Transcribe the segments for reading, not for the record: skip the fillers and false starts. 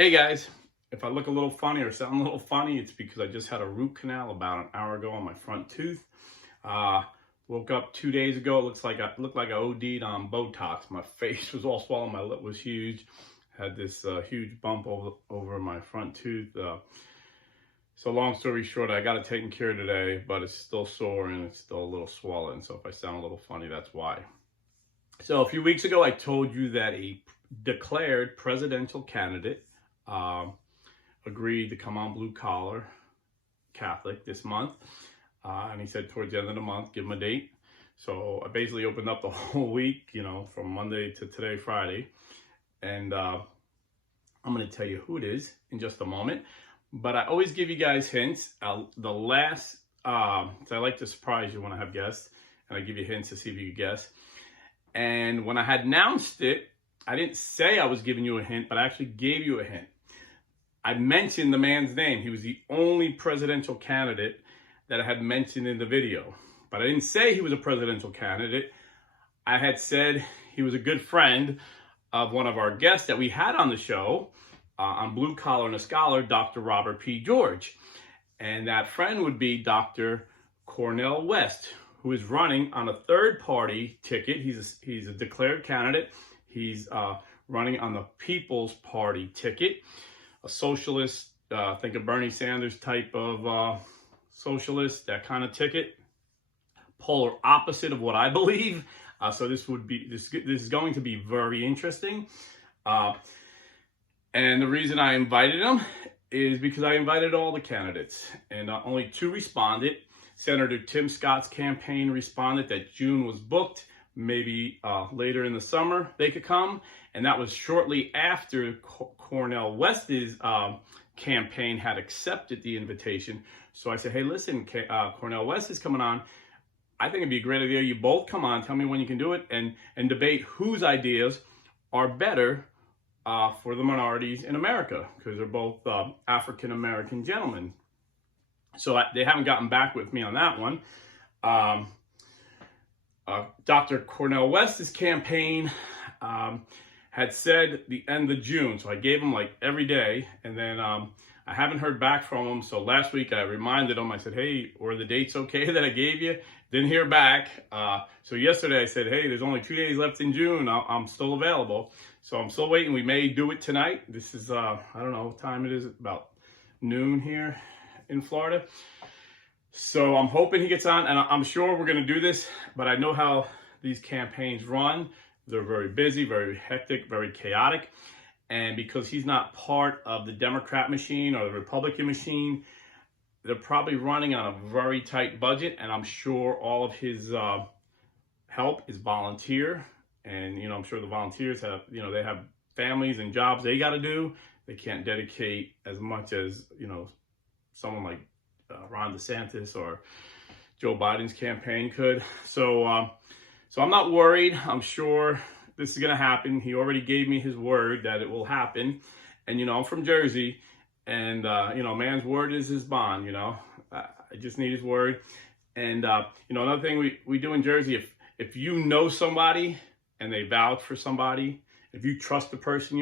Hey guys, if I look a little funny or sound a little funny, it's because I just had a root canal about an hour ago on my front tooth. Uh, Woke up 2 days ago. It looked like I OD'd on Botox. My face was all swollen. My lip was huge. Had this huge bump over my front tooth. So long story short, I got it taken care of today, but it's still sore and it's still a little swollen. So if I sound a little funny, that's why. So a few weeks ago, I told you that a declared presidential candidate agreed to come on Blue Collar Catholic this month. And he said towards the end of the month, give him a date. So I basically opened up the whole week, from Monday to today, Friday. And I'm going to tell you who it is in just a moment. But I always give you guys hints. So I like to surprise you when I have guests. And I give you hints to see if you can guess. And when I had announced it, I didn't say I was giving you a hint, but I actually gave you a hint. I mentioned the man's name. He was the only presidential candidate that I had mentioned in the video. But I didn't say he was a presidential candidate. I had said he was a good friend of one of our guests that we had on the show on Blue Collar and a Scholar, Dr. Robert P. George. And that friend would be Dr. Cornel West, who is running on a third-party ticket. He's a declared candidate. He's running on the People's Party ticket, a socialist, think of Bernie Sanders type of socialist, that kind of ticket. Polar opposite of what I believe. So this is going to be very interesting. And the reason I invited him is because I invited all the candidates, and only two responded. Senator Tim Scott's campaign responded that June was booked. Maybe later in the summer they could come. And that was shortly after Cornel West's campaign had accepted the invitation. So I said, hey, listen, Cornel West is coming on. I think it'd be a great idea. You both come on, tell me when you can do it, and debate whose ideas are better for the minorities in America, because they're both African-American gentlemen. So they haven't gotten back with me on that one. Dr. Cornel West's campaign had said the end of June. So I gave him like every day. And then I haven't heard back from him. So last week I reminded him, I said, hey, were the dates okay that I gave you? Didn't hear back. So yesterday I said, hey, there's only 2 days left in June. I'm still available. So I'm still waiting. We may do it tonight. This is, I don't know what time it is, about noon here in Florida. So I'm hoping he gets on, and I'm sure we're going to do this, but I know how these campaigns run. They're very busy, very hectic, very chaotic. And because he's not part of the Democrat machine or the Republican machine, they're probably running on a very tight budget. And I'm sure all of his help is volunteer. And, I'm sure the volunteers have, they have families and jobs they got to do. They can't dedicate as much as, someone like Ron DeSantis or Joe Biden's campaign could. So I'm not worried. I'm sure this is going to happen. He already gave me his word that it will happen. And, I'm from Jersey, and, man's word is his bond, I just need his word. And, another thing we do in Jersey, if you know somebody and they vouch for somebody, if you trust the person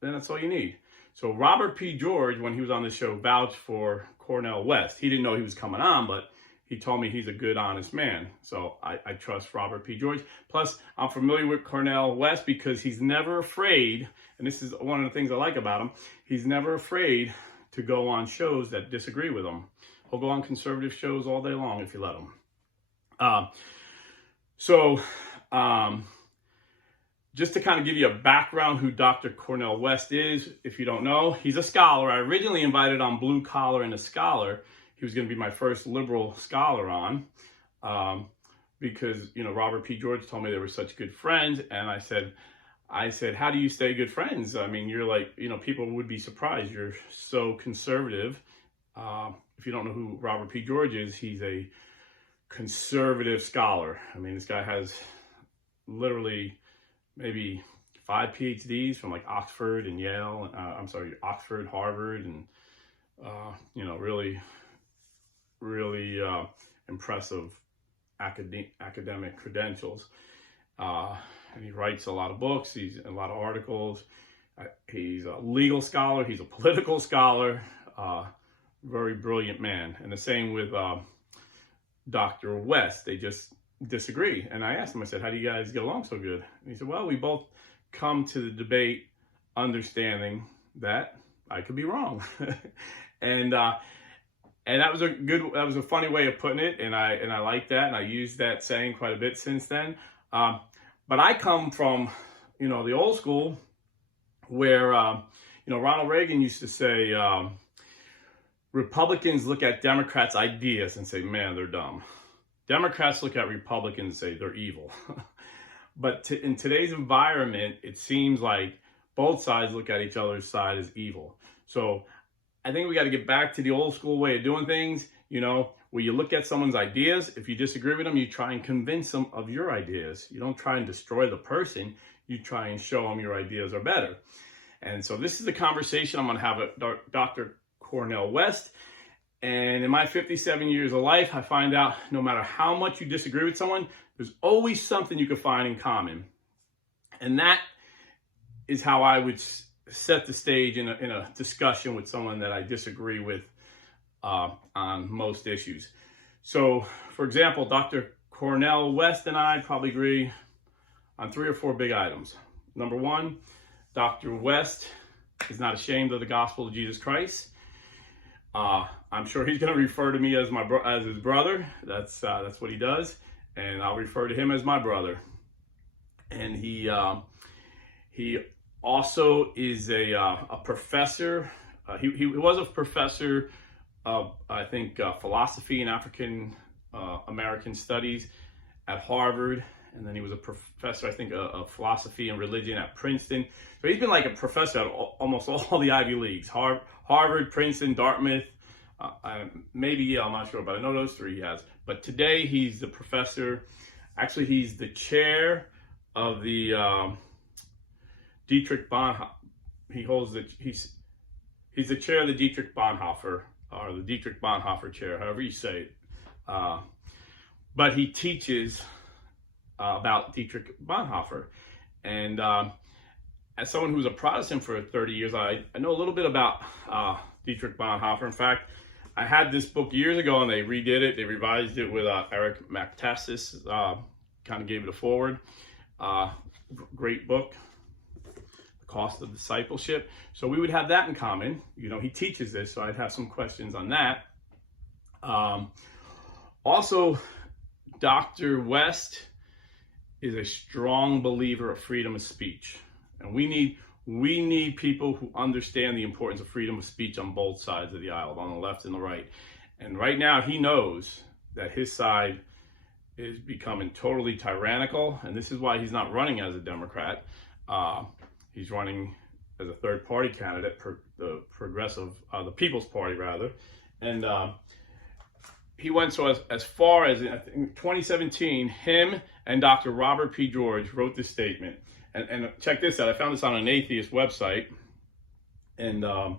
then that's all you need. So Robert P. George, when he was on the show, vouched for Cornel West. He didn't know he was coming on, but he told me he's a good, honest man. So I trust Robert P. George. Plus, I'm familiar with Cornel West because he's never afraid, and this is one of the things I like about him, he's never afraid to go on shows that disagree with him. He'll go on conservative shows all day long if you let him. Just to kind of give you a background who Dr. Cornel West is, if you don't know, he's a scholar. I originally invited on Blue Collar and a Scholar. He was going to be my first liberal scholar on because, Robert P. George told me they were such good friends. And I said, how do you stay good friends? I mean, you're like, people would be surprised. You're so conservative. If you don't know who Robert P. George is, he's a conservative scholar. I mean, this guy has literally maybe 5 PhDs from like Oxford and Yale, Oxford, Harvard, and, really impressive academic credentials. And he writes a lot of books, he's a lot of articles. He's a legal scholar. He's a political scholar. Very brilliant man. And the same with Dr. West. They just disagree. And I asked him, I said, how do you guys get along so good? And he said, well, we both come to the debate understanding that I could be wrong. and that was a funny way of putting it. And I like that. And I used that saying quite a bit since then. But I come from, the old school where, Ronald Reagan used to say, Republicans look at Democrats' ideas and say, man, they're dumb. Democrats look at Republicans and say they're evil. But in today's environment, it seems like both sides look at each other's side as evil. So I think we got to get back to the old school way of doing things, where you look at someone's ideas. If you disagree with them, you try and convince them of your ideas. You don't try and destroy the person. You try and show them your ideas are better. And so this is the conversation I'm going to have with Dr. Cornel West. And in my 57 years of life, I find out no matter how much you disagree with someone, there's always something you can find in common. And that is how I would set the stage in a discussion with someone that I disagree with on most issues. So, for example, Dr. Cornel West and I probably agree on 3 or 4 big items. Number one, Dr. West is not ashamed of the gospel of Jesus Christ. I'm sure he's going to refer to me as his brother. That's what he does, and I'll refer to him as my brother. And he also is a professor. He was a professor of, I think, philosophy and African American studies at Harvard. And then he was a professor, I think, of philosophy and religion at Princeton. So he's been like a professor at almost all the Ivy Leagues: Harvard, Princeton, Dartmouth, maybe Yale, I'm not sure, but I know those 3 he has. But today he's the professor. Actually, he's the chair of the Dietrich Bonhoeffer. He's the chair of the Dietrich Bonhoeffer, or the Dietrich Bonhoeffer chair, however you say it. But he teaches about Dietrich Bonhoeffer. And as someone who's a Protestant for 30 years, I know a little bit about Dietrich Bonhoeffer. In fact, I had this book years ago and they redid it. They revised it with Eric Mactassis, kind of gave it a forward. Great book, The Cost of Discipleship. So we would have that in common. He teaches this, so I'd have some questions on that. Also, Dr. West is a strong believer of freedom of speech. And we need people who understand the importance of freedom of speech on both sides of the aisle, on the left and the right. And right now he knows that his side is becoming totally tyrannical. And this is why he's not running as a Democrat. He's running as a third party candidate, the People's Party rather. And he went so as far as, I think, 2017, him and Dr. Robert P. George wrote this statement. And check this out. I found this on an atheist website. And it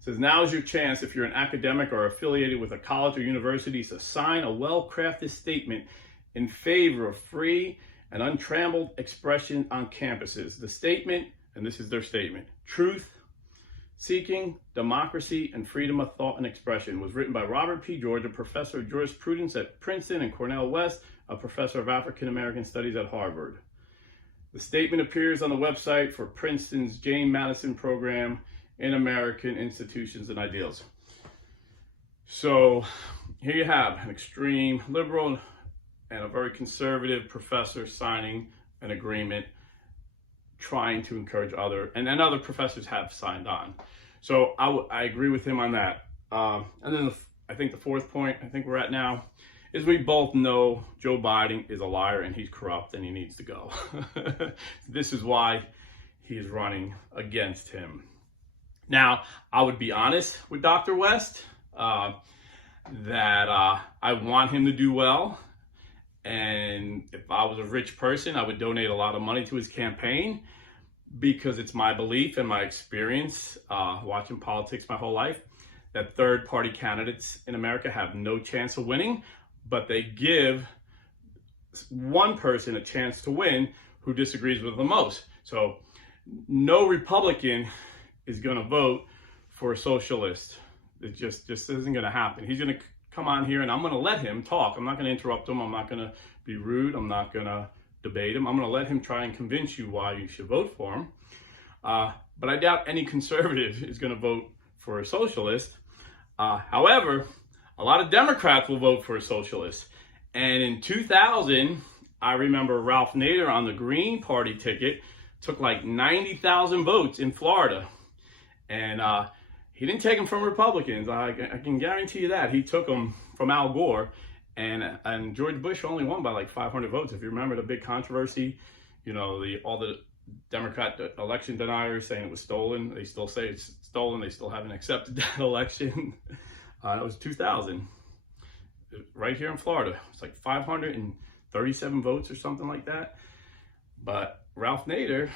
says, now is your chance, if you're an academic or affiliated with a college or university, to sign a well-crafted statement in favor of free and untrammeled expression on campuses. The statement, and this is their statement: truth, seeking, democracy, and freedom of thought and expression, was written by Robert P. George, a professor of jurisprudence at Princeton, and Cornel West, a professor of African American studies at Harvard. The statement appears on the website for Princeton's James Madison program in American Institutions and Ideals. So here you have an extreme liberal and a very conservative professor signing an agreement, trying to encourage and other professors have signed on. So I agree with him on that. And then I think the fourth point I think we're at now is we both know Joe Biden is a liar and he's corrupt and he needs to go. This is why he's running against him. Now, I would be honest with Dr. West that I want him to do well. And if I was a rich person, I would donate a lot of money to his campaign, because it's my belief and my experience watching politics my whole life that third-party candidates in America have no chance of winning, but they give one person a chance to win who disagrees with them most. So no Republican is going to vote for a socialist. It just isn't going to happen. He's going to come on here and I'm going to let him talk. I'm not going to interrupt him. I'm not going to be rude. I'm not going to debate him. I'm going to let him try and convince you why you should vote for him. But I doubt any conservative is going to vote for a socialist. However, a lot of Democrats will vote for a socialist. And in 2000, I remember Ralph Nader on the Green Party ticket took like 90,000 votes in Florida. And he didn't take them from Republicans. I can guarantee you that. He took them from Al Gore. And George Bush only won by like 500 votes. If you remember the big controversy, you know, all the Democrat election deniers saying it was stolen. They still say it's stolen. They still haven't accepted that election. That was 2000, right here in Florida. It's like 537 votes or something like that. But Ralph Nader,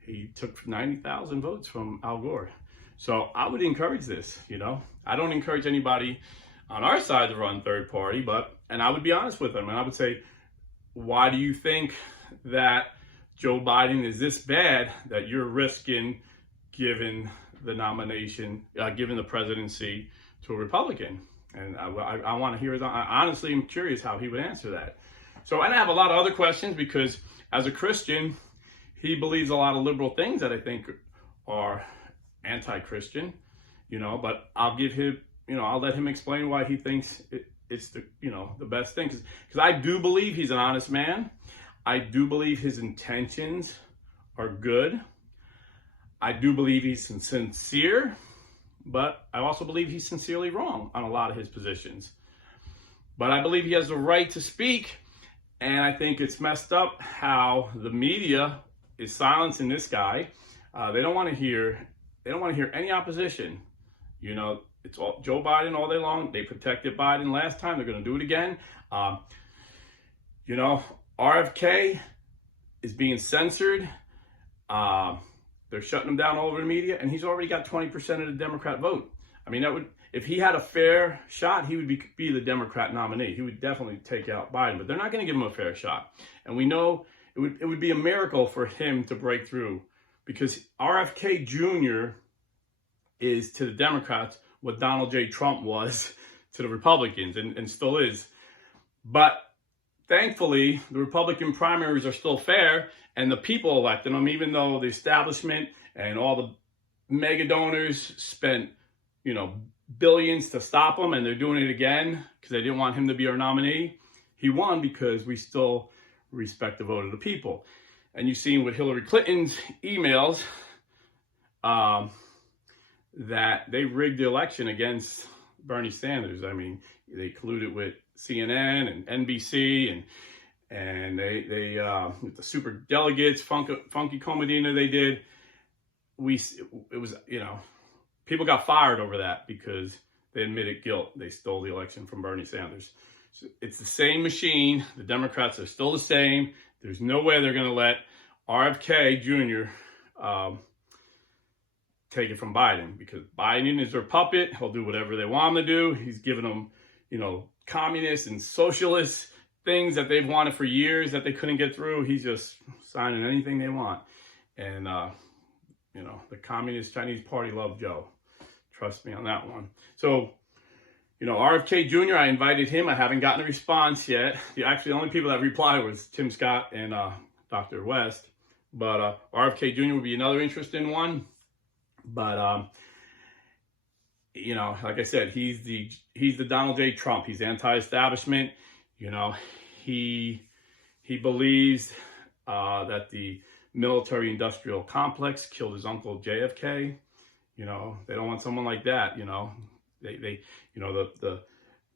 he took 90,000 votes from Al Gore. So I would encourage this, you know. I don't encourage anybody on our side to run third party, and I would be honest with them and I would say, why do you think that Joe Biden is this bad that you're risking giving the nomination, giving the presidency to a Republican? And I want to hear his, I honestly am curious how he would answer that. So, and I have a lot of other questions because as a Christian, he believes a lot of liberal things that I think are anti-Christian, you know, but I'll give him, you know, I'll let him explain why he thinks it's the, you know, the best thing. Because I do believe he's an honest man. I do believe his intentions are good. I do believe he's sincere, but I also believe he's sincerely wrong on a lot of his positions. But I believe he has the right to speak. And I think it's messed up how the media is silencing this guy. They don't want to hear any opposition. You know, it's all Joe Biden all day long. They protected Biden last time. They're going to do it again. You know, RFK is being censored. They're shutting him down all over the media, and he's already got 20% of the Democrat vote. I mean, that would, if he had a fair shot, he would be the Democrat nominee. He would definitely take out Biden, but they're not going to give him a fair shot. And we know it would be a miracle for him to break through, because RFK Jr. is to the Democrats what Donald J. Trump was to the Republicans, and still is. But thankfully, the Republican primaries are still fair, and the people elected them, even though the establishment and all the mega donors spent, you know, billions to stop him, and they're doing it again because they didn't want him to be our nominee. He won because we still respect the vote of the people. And you've seen with Hillary Clinton's emails that they rigged the election against Bernie Sanders. I mean, they colluded with CNN and NBC and they with the super delegates, funky comedina they did. It was, you know, people got fired over that because they admitted guilt. They stole the election from Bernie Sanders. So it's the same machine. The Democrats are still the same. There's no way they're going to let RFK Jr. Take it from Biden, because Biden is their puppet. He'll do whatever they want him to do. He's giving them, you know, communist and socialist things that they've wanted for years that they couldn't get through. He's just signing anything they want. And, you know, the Communist Chinese Party love Joe. Trust me on that one. So, you know, RFK Jr., I invited him. I haven't gotten a response yet. Actually, the only people that replied was Tim Scott and Dr. West. But RFK Jr. would be another interesting one. But, you know, like I said, he's the Donald J. Trump. He's anti-establishment. You know, he believes that the military-industrial complex killed his uncle JFK. You know, they don't want someone like that. You know, they you know, the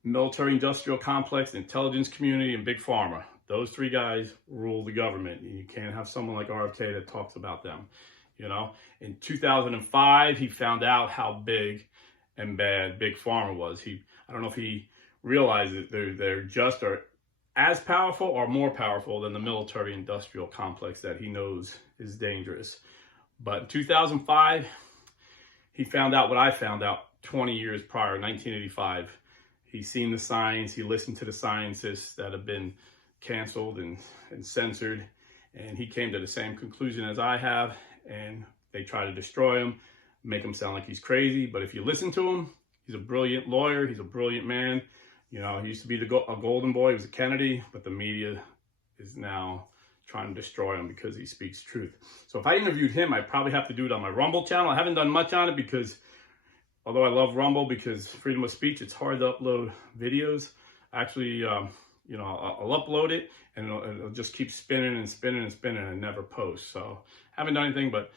military-industrial complex, the intelligence community, and Big Pharma. Those three guys rule the government. You can't have someone like RFK that talks about them. You know, in 2005, he found out how big and bad Big Pharma was. I don't know if he realized that they're just are as powerful or more powerful than the military-industrial complex that he knows is dangerous. But in 2005, he found out what I found out 20 years prior, 1985. He's seen the signs. He listened to the scientists that have been canceled and censored. and he came to the same conclusion as I have, and they try to destroy him, make him sound like he's crazy. But if you listen to him, he's a brilliant lawyer. He's a brilliant man. You know, he used to be a golden boy. He was a Kennedy, but the media is now trying to destroy him because he speaks truth. So if I interviewed him, I'd probably have to do it on my Rumble channel. I haven't done much on it because, although I love Rumble because freedom of speech, it's hard to upload videos. Actually, you know, I'll upload it and it'll just keep spinning and spinning and spinning and never post. So I haven't done anything, but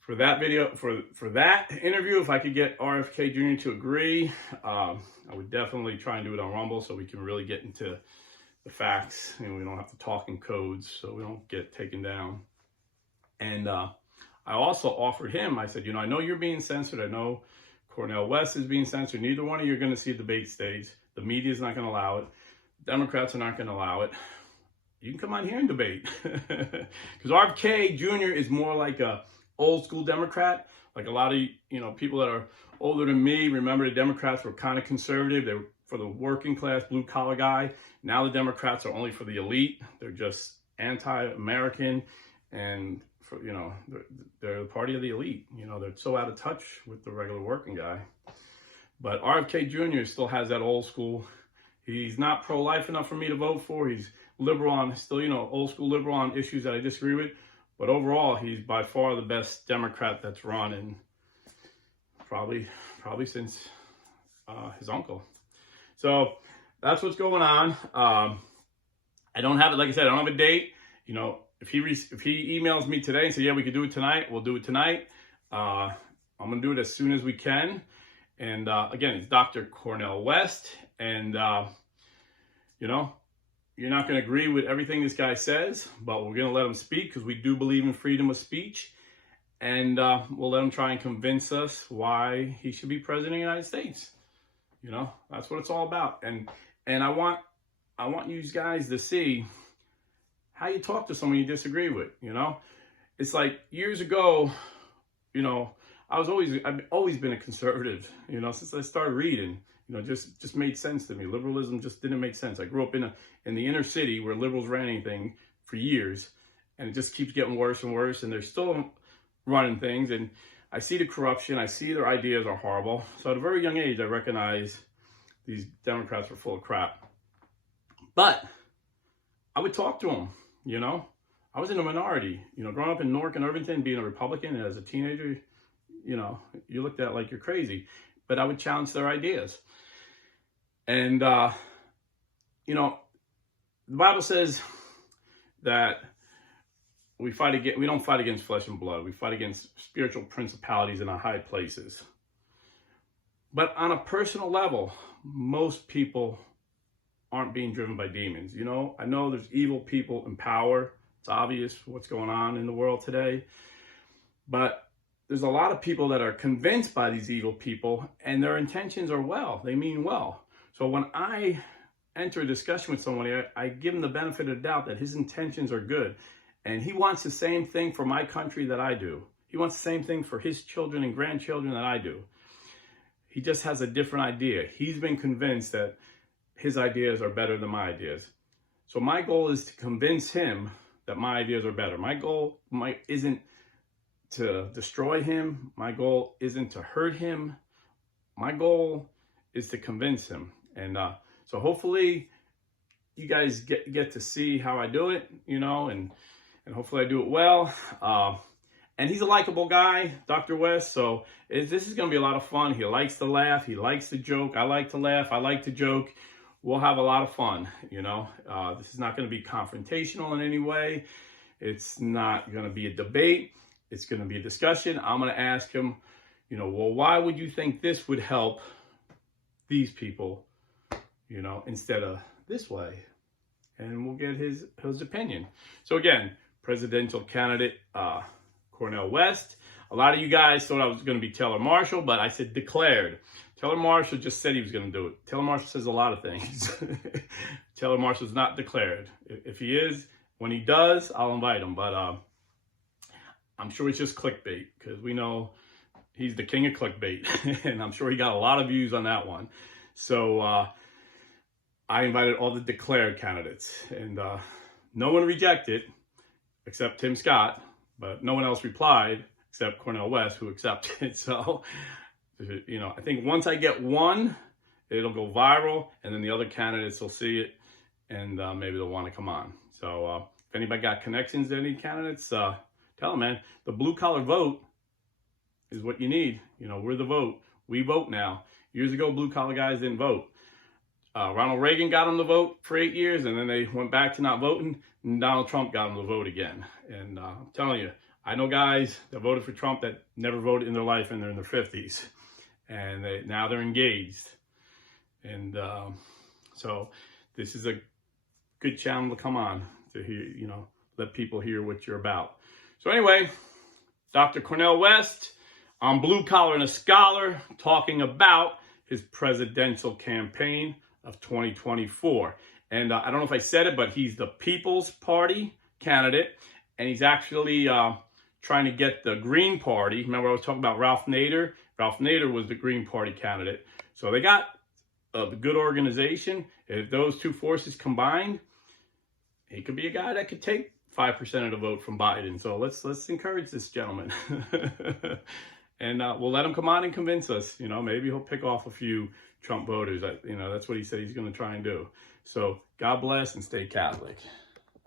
for that video, for that interview, if I could get RFK Jr. to agree, I would definitely try and do it on Rumble so we can really get into the facts and we don't have to talk in codes so we don't get taken down. And I also offered him, I said, you know, I know you're being censored. I know Cornel West is being censored. Neither one of you are going to see a debate stage. The media is not going to allow it. Democrats are not going to allow it. You can come on here and debate. Because RFK Jr. is more like a old school Democrat. Like a lot of, you know, people that are older than me remember the Democrats were kind of conservative. They were for the working class, blue collar guy. Now the Democrats are only for the elite. They're just anti-American, and for, you know, they're the party of the elite. You know, they're so out of touch with the regular working guy. But RFK Jr. still has that old school. He's not pro-life enough for me to vote for. He's liberal on, still, you know, old school liberal on issues that I disagree with. But overall, he's by far the best Democrat that's run, and probably since his uncle. So that's what's going on. I don't have it, like I said, I don't have a date. You know, if he emails me today and says, yeah, we could do it tonight, we'll do it tonight. I'm going to do it as soon as we can. And again, it's Dr. Cornel West. And, you know, you're not going to agree with everything this guy says, but we're going to let him speak because we do believe in freedom of speech. And we'll let him try and convince us why he should be president of the United States. You know, that's what it's all about. And I want you guys to see how you talk to someone you disagree with. You know, it's like years ago, you know, I've always been a conservative, you know, since I started reading. You know, just made sense to me. Liberalism just didn't make sense. I grew up in the inner city where liberals ran anything for years, and it just keeps getting worse and worse, and they're still running things, and I see the corruption. I see their ideas are horrible. So at a very young age, I recognized these Democrats were full of crap. But I would talk to them, you know. I was in a minority, you know, growing up in Newark and Irvington, being a Republican, and as a teenager, you know, you looked at like you're crazy. But I would challenge their ideas. And, you know, the Bible says that we don't fight against flesh and blood. We fight against spiritual principalities in our high places. But on a personal level, most people aren't being driven by demons. You know, I know there's evil people in power. It's obvious what's going on in the world today. But there's a lot of people that are convinced by these evil people, and their intentions are well. They mean well. So when I enter a discussion with somebody, I give him the benefit of the doubt that his intentions are good. And he wants the same thing for my country that I do. He wants the same thing for his children and grandchildren that I do. He just has a different idea. He's been convinced that his ideas are better than my ideas. So my goal is to convince him that my ideas are better. My goal isn't to destroy him. My goal isn't to hurt him. My goal is to convince him. And so hopefully you guys get to see how I do it, you know, and hopefully I do it well. And he's a likable guy, Dr. West, so this is going to be a lot of fun. He likes to laugh. He likes to joke. I like to laugh. I like to joke. We'll have a lot of fun, you know. This is not going to be confrontational in any way. It's not going to be a debate. It's going to be a discussion. I'm going to ask him, you know, well, why would you think this would help these people, you know, instead of this way? And we'll get his opinion. So again, presidential candidate Cornel West. A lot of you guys thought I was going to be Taylor Marshall, but I said declared. Taylor Marshall just said he was going to do it. Taylor Marshall says a lot of things. Taylor Marshall's not declared. If he is, when he does, I'll invite him. But I'm sure it's just clickbait, because we know he's the king of clickbait. And I'm sure he got a lot of views on that one. So I invited all the declared candidates, and no one rejected. except Tim Scott, but no one else replied except Cornel West, who accepted. So, you know, I think once I get one, it'll go viral, and then the other candidates will see it, and maybe they'll want to come on. So if anybody got connections to any candidates, tell them, man, the blue collar vote is what you need. You know, we're the vote. We vote now. Years ago, blue collar guys didn't vote. Ronald Reagan got them to vote for 8 years, and then they went back to not voting, and Donald Trump got them to vote again. And I'm telling you, I know guys that voted for Trump that never voted in their life, and they're in their 50s, and now they're engaged. And so this is a good channel to come on to hear, you know, let people hear what you're about. So anyway, Dr. Cornel West on Blue Collar and a Scholar, talking about his presidential campaign of 2024. And I don't know if I said it, but he's the People's Party candidate, and he's actually trying to get the Green Party. Remember I was talking about Ralph Nader? Ralph Nader was the Green Party candidate. So they got a good organization. If those two forces combined, he could be a guy that could take 5% of the vote from Biden. So let's encourage this gentleman. And we'll let him come on and convince us. You know, maybe he'll pick off a few Trump voters. You know, that's what he said he's going to try and do. So God bless and stay Catholic.